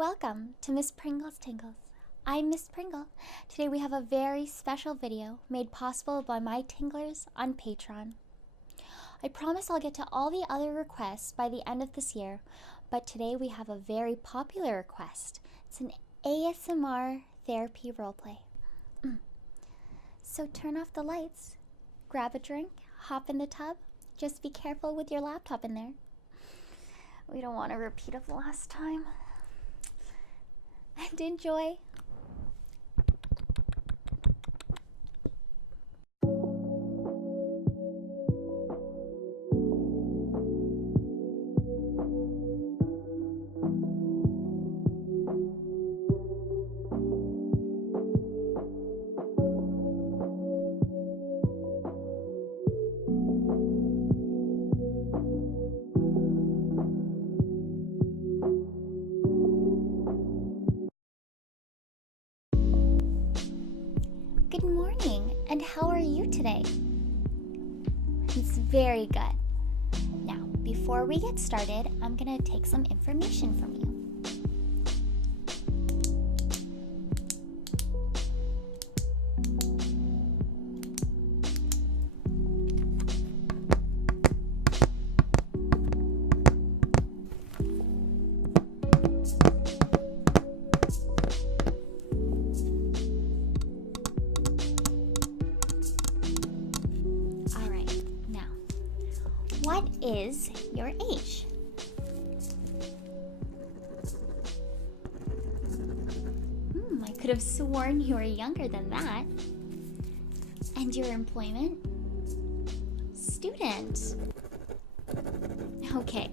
Welcome to Miss Pringle's Tingles. I'm Miss Pringle. Today we have a very special video made possible by my Tinglers on Patreon. I promise I'll get to all the other requests by the end of this year, but today we have a very popular request. It's an ASMR therapy roleplay. So turn off the lights, grab a drink, hop in the tub. Just be careful with your laptop in there. We don't want a repeat of the last time. And enjoy. Good morning, and how are you today? It's very good. Now, before we get started, I'm gonna take some information from you. What is your age? I could have sworn you were younger than that. And your employment? Student. Okay.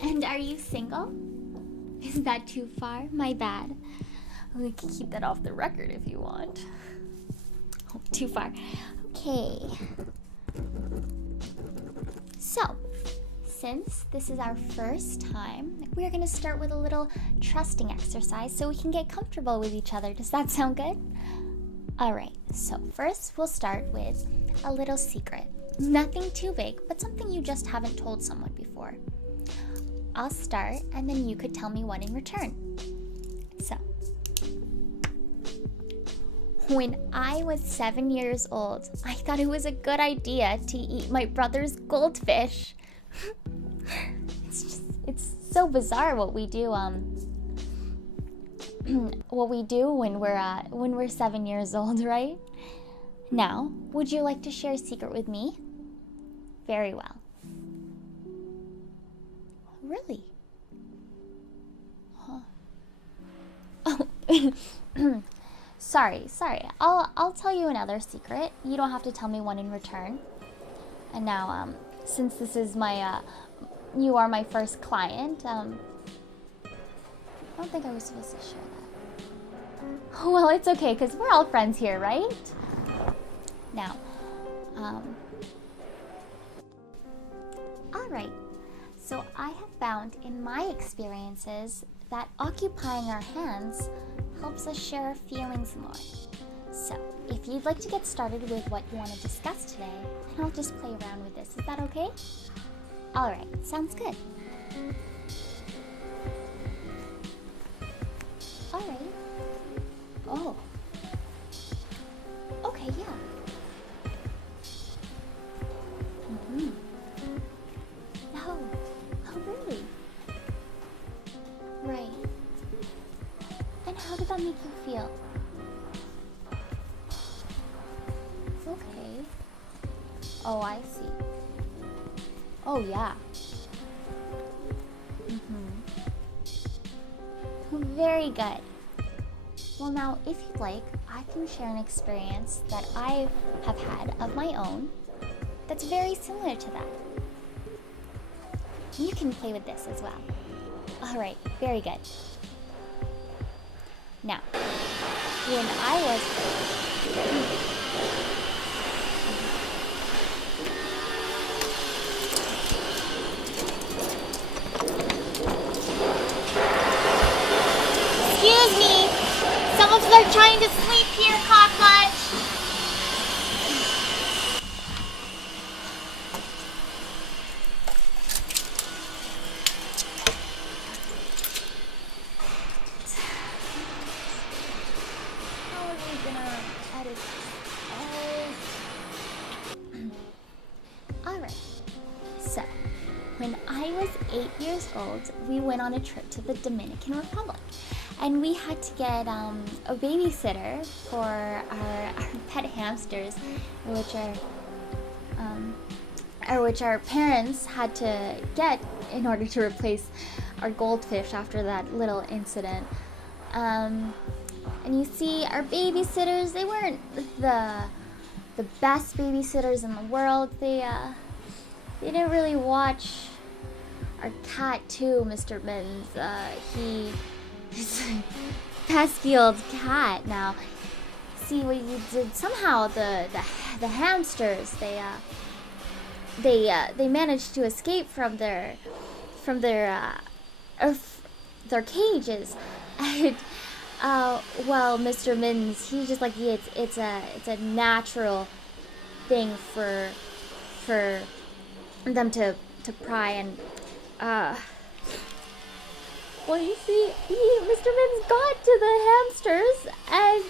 And are you single? Is that too far? My bad. We can keep that off the record if you want. Oh, too far. Okay. So, since this is our first time, we're going to start with a little trusting exercise so we can get comfortable with each other. Does that sound good? Alright, so first we'll start with a little secret. Nothing too big, but something you just haven't told someone before. I'll start, and then you could tell me one in return. So, when I was 7 years old, I thought it was a good idea to eat my brother's goldfish. It's so bizarre what we do when we're 7 years old, right? Now, would you like to share a secret with me? Very well. Really? Huh. Oh. Sorry. I'll tell you another secret. You don't have to tell me one in return. And now, since this is you are my first client, I don't think I was supposed to share that. Well, it's okay, because we're all friends here, right? Now, alright. So I have found in my experiences that occupying our hands helps us share our feelings more. So, if you'd like to get started with what you want to discuss today, then I'll just play around with this. Is that okay? Alright, sounds good. Alright. Oh. Okay, yeah. No. Oh, really? Right. And how did that make you feel? Okay. Oh, I see. Oh, yeah. Very good. Well, now, if you'd like, I can share an experience that I have had of my own that's very similar to that. You can play with this as well. Alright, very good. Now, when I was... Excuse me! Someone's trying to sleep here, cockroach! when I was 8 years old, we went on a trip to the Dominican Republic. And we had to get a babysitter for our pet hamsters, which our parents had to get in order to replace our goldfish after that little incident. And you see, our babysitters, they weren't the best babysitters in the world. They didn't really watch our cat too, Mr. Mittens. He's a pesky old cat. Now, see what you did. Somehow the hamsters, they managed to escape from their cages. And well, Mr. Mittens, he's just like, it's a natural thing for them to pry and well, you see, Mr. Mittens got to the hamsters, and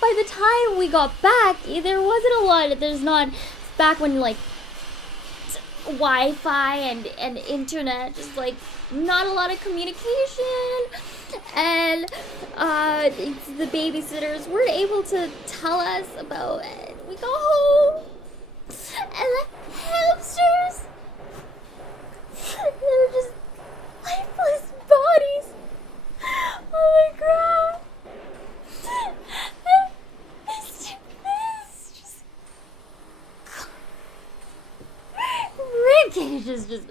by the time we got back, there wasn't a lot. There's not back when like Wi-Fi and internet, just like not a lot of communication, and the babysitters weren't able to tell us about it. We got home, and the hamsters, they were just lifeless bodies on the ground. And Mr. Mittens just ribcage is just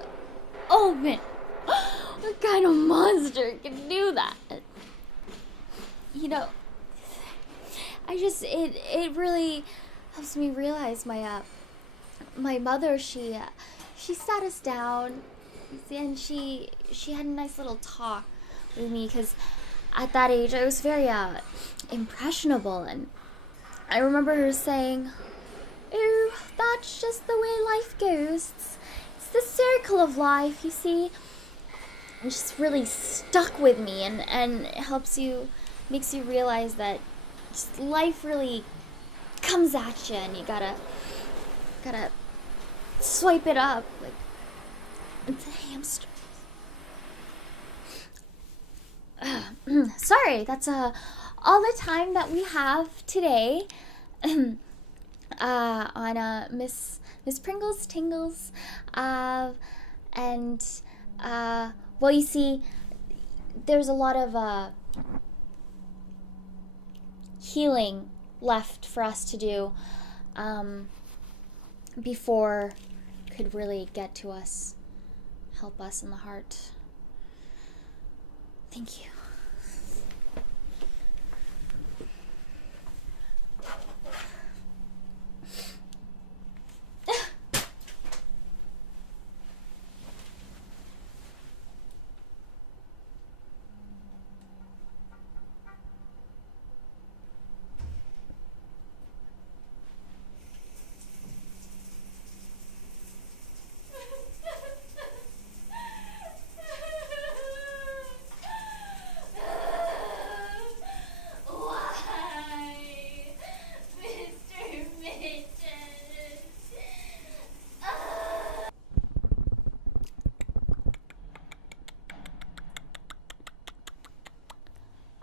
open. What kind of monster can do that? You know, it really helps me realize my mother, she sat us down, and she had a nice little talk with me, because at that age I was very impressionable, and I remember her saying, "Oh, that's just the way life goes. It's the circle of life, you see." It just really stuck with me, and it makes you realize that just life really comes at you, and you gotta swipe it up like it's a hamster. Sorry, that's all the time that we have today on Miss Pringle's Tingles, and well, you see, there's a lot of healing left for us to do before it could really get to us, help us in the heart. Thank you.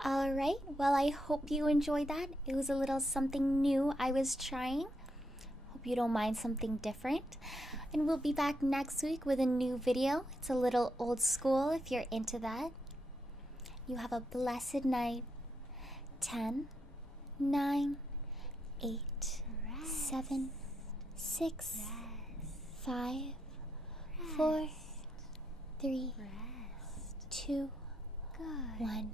Alright, well, I hope you enjoyed that. It was a little something new I was trying. Hope you don't mind something different. And we'll be back next week with a new video. It's a little old school if you're into that. You have a blessed night. 10, 9, 8, 7, 6, 5, 4, 3, 2, 1.